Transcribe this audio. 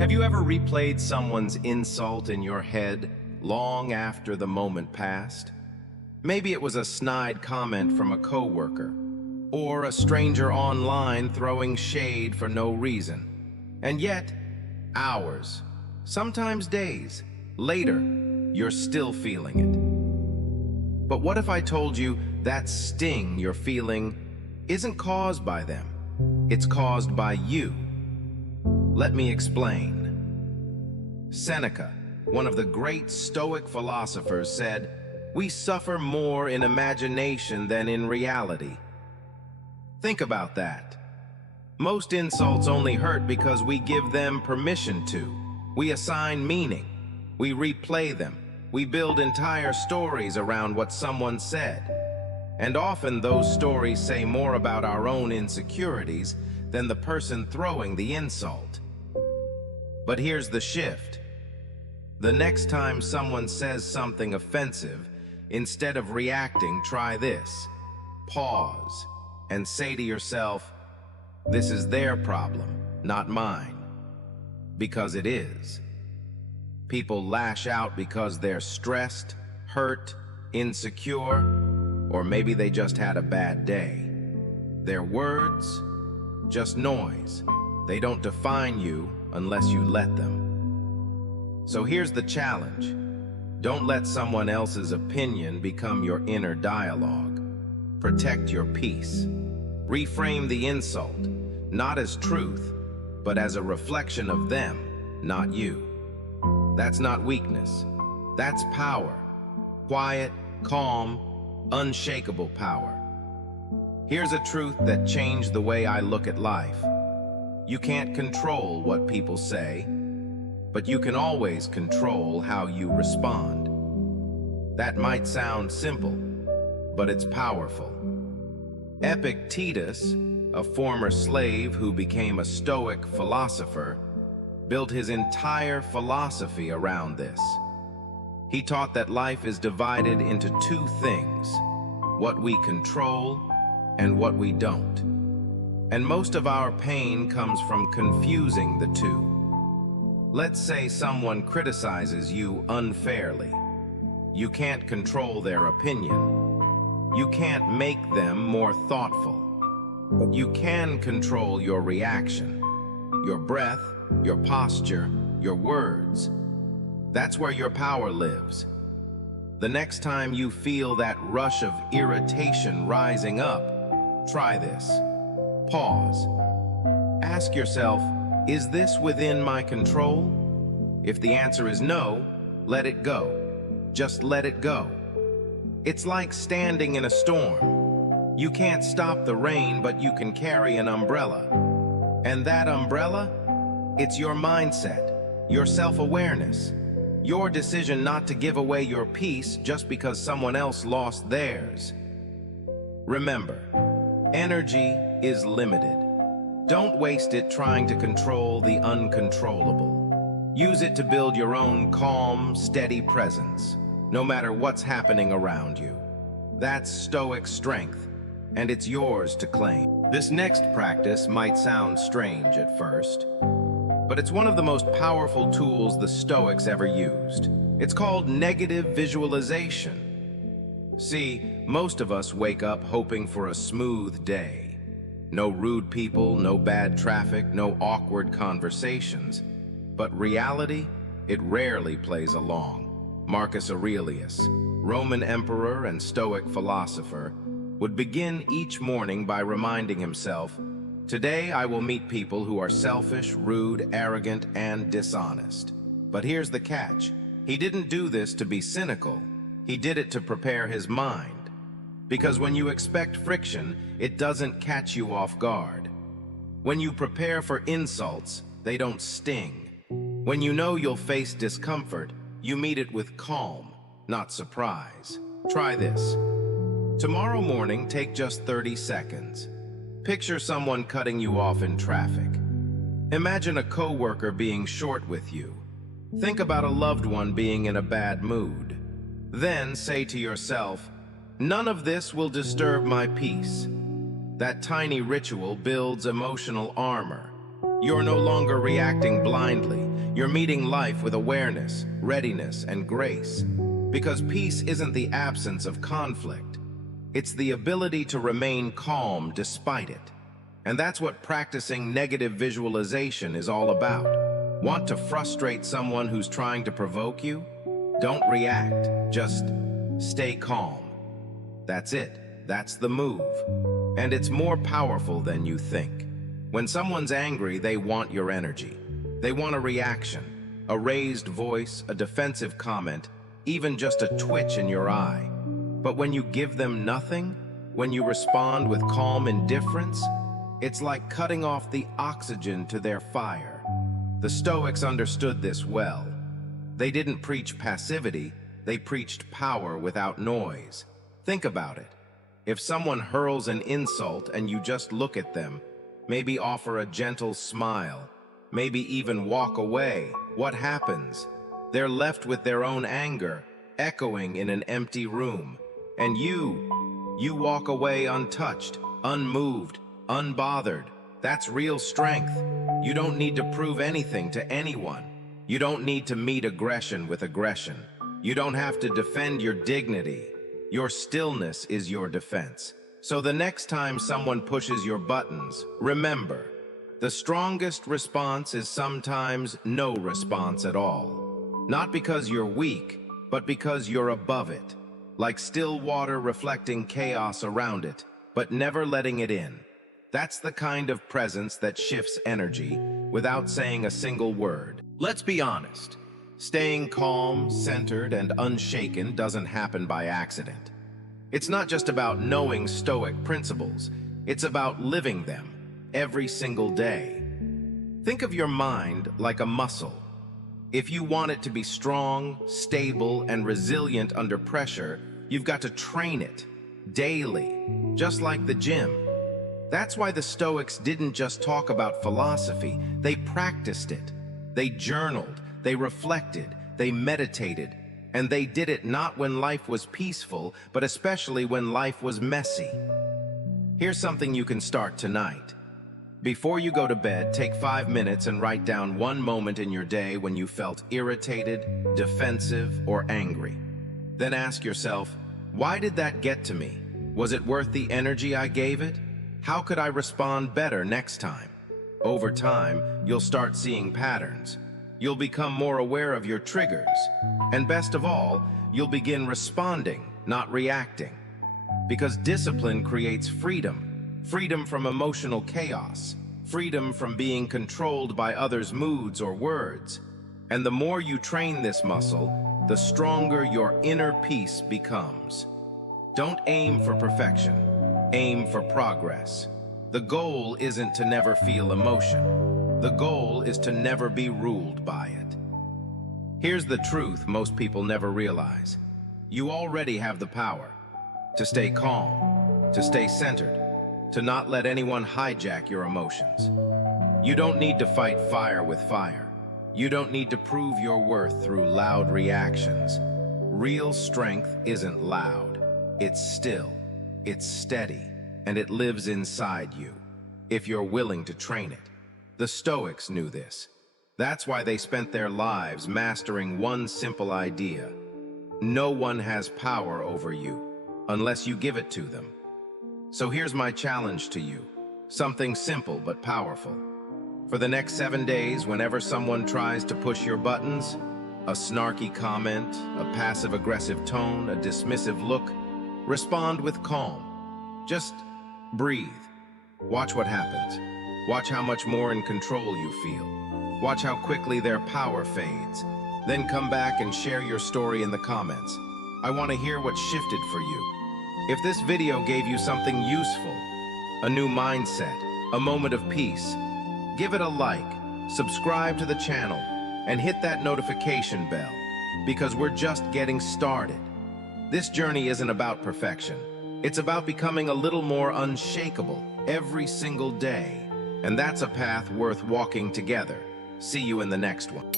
Have you ever replayed someone's insult in your head long after the moment passed? Maybe it was a snide comment from a coworker, or a stranger online throwing shade for no reason. And yet, hours, sometimes days, later, you're still feeling it. But what if I told you that sting you're feeling isn't caused by them, it's caused by you? Let me explain. Seneca, one of the great Stoic philosophers, said, "We suffer more in imagination than in reality." Think about that. Most insults only hurt because we give them permission to. We assign meaning. We replay them. We build entire stories around what someone said. And often those stories say more about our own insecurities than the person throwing the insult. But here's the shift. The next time someone says something offensive, instead of reacting, try this. Pause and say to yourself, this is their problem, not mine. Because it is. People lash out because they're stressed, hurt, insecure, or maybe they just had a bad day. Their words, just noise. They don't define you unless you let them. So here's the challenge. Don't let someone else's opinion become your inner dialogue. Protect your peace. Reframe the insult, not as truth, but as a reflection of them, not you. That's not weakness. That's power. Quiet, calm, unshakable power. Here's a truth that changed the way I look at life. You can't control what people say, but you can always control how you respond. That might sound simple, but it's powerful. Epictetus, a former slave who became a Stoic philosopher, built his entire philosophy around this. He taught that life is divided into two things, what we control and what we don't. And most of our pain comes from confusing the two. Let's say someone criticizes you unfairly. You can't control their opinion. You can't make them more thoughtful. But you can control your reaction, your breath, your posture, your words. That's where your power lives. The next time you feel that rush of irritation rising up, try this. Pause. Ask yourself, is this within my control? If the answer is no, let it go. Just let it go. It's like standing in a storm. You can't stop the rain, but you can carry an umbrella. And that umbrella? It's your mindset, your self-awareness, your decision not to give away your peace just because someone else lost theirs. Remember, energy is limited. Don't waste it trying to control the uncontrollable. Use it to build your own calm, steady presence, no matter what's happening around you. That's Stoic strength, and it's yours to claim. This next practice might sound strange at first, but it's one of the most powerful tools the Stoics ever used. It's called negative visualization. See, most of us wake up hoping for a smooth day. No rude people, no bad traffic, no awkward conversations. But reality, it rarely plays along. Marcus Aurelius, Roman emperor and Stoic philosopher, would begin each morning by reminding himself, "Today I will meet people who are selfish, rude, arrogant, and dishonest." But here's the catch. He didn't do this to be cynical. He did it to prepare his mind. Because when you expect friction, it doesn't catch you off guard. When you prepare for insults, they don't sting. When you know you'll face discomfort, you meet it with calm, not surprise. Try this. Tomorrow morning, take just 30 seconds. Picture someone cutting you off in traffic. Imagine a coworker being short with you. Think about a loved one being in a bad mood. Then say to yourself, "None of this will disturb my peace." That tiny ritual builds emotional armor. You're no longer reacting blindly. You're meeting life with awareness, readiness, and grace. Because peace isn't the absence of conflict. It's the ability to remain calm despite it. And that's what practicing negative visualization is all about. Want to frustrate someone who's trying to provoke you? Don't react, just stay calm. That's it. That's the move. And it's more powerful than you think. When someone's angry, they want your energy. They want a reaction, a raised voice, a defensive comment, even just a twitch in your eye. But when you give them nothing, when you respond with calm indifference, it's like cutting off the oxygen to their fire. The Stoics understood this well. They didn't preach passivity, they preached power without noise. Think about it. If someone hurls an insult and you just look at them, maybe offer a gentle smile, maybe even walk away, what happens? They're left with their own anger, echoing in an empty room. And you walk away untouched, unmoved, unbothered. That's real strength. You don't need to prove anything to anyone. You don't need to meet aggression with aggression. You don't have to defend your dignity. Your stillness is your defense. So the next time someone pushes your buttons, remember, the strongest response is sometimes no response at all. Not because you're weak, but because you're above it. Like still water reflecting chaos around it, but never letting it in. That's the kind of presence that shifts energy without saying a single word. Let's be honest. Staying calm, centered, and unshaken doesn't happen by accident. It's not just about knowing Stoic principles, it's about living them every single day. Think of your mind like a muscle. If you want it to be strong, stable, and resilient under pressure, you've got to train it daily, just like the gym. That's why the Stoics didn't just talk about philosophy, they practiced it. They journaled, they reflected, they meditated, and they did it not when life was peaceful, but especially when life was messy. Here's something you can start tonight. Before you go to bed, take 5 minutes and write down one moment in your day when you felt irritated, defensive, or angry. Then ask yourself, why did that get to me? Was it worth the energy I gave it? How could I respond better next time? Over time, you'll start seeing patterns. You'll become more aware of your triggers. And best of all, you'll begin responding, not reacting. Because discipline creates freedom. Freedom from emotional chaos. Freedom from being controlled by others' moods or words. And the more you train this muscle, the stronger your inner peace becomes. Don't aim for perfection. Aim for progress. The goal isn't to never feel emotion. The goal is to never be ruled by it. Here's the truth most people never realize. You already have the power to stay calm, to stay centered, to not let anyone hijack your emotions. You don't need to fight fire with fire. You don't need to prove your worth through loud reactions. Real strength isn't loud. It's still, it's steady, and it lives inside you, if you're willing to train it. The Stoics knew this. That's why they spent their lives mastering one simple idea. No one has power over you unless you give it to them. So here's my challenge to you. Something simple but powerful. For the next 7 days, whenever someone tries to push your buttons, a snarky comment, a passive-aggressive tone, a dismissive look, respond with calm. Just breathe. Watch what happens. Watch how much more in control you feel. Watch how quickly their power fades. Then come back and share your story in the comments. I want to hear what shifted for you. If this video gave you something useful, a new mindset, a moment of peace, give it a like, subscribe to the channel, and hit that notification bell, because we're just getting started. This journey isn't about perfection. It's about becoming a little more unshakable every single day. And that's a path worth walking together. See you in the next one.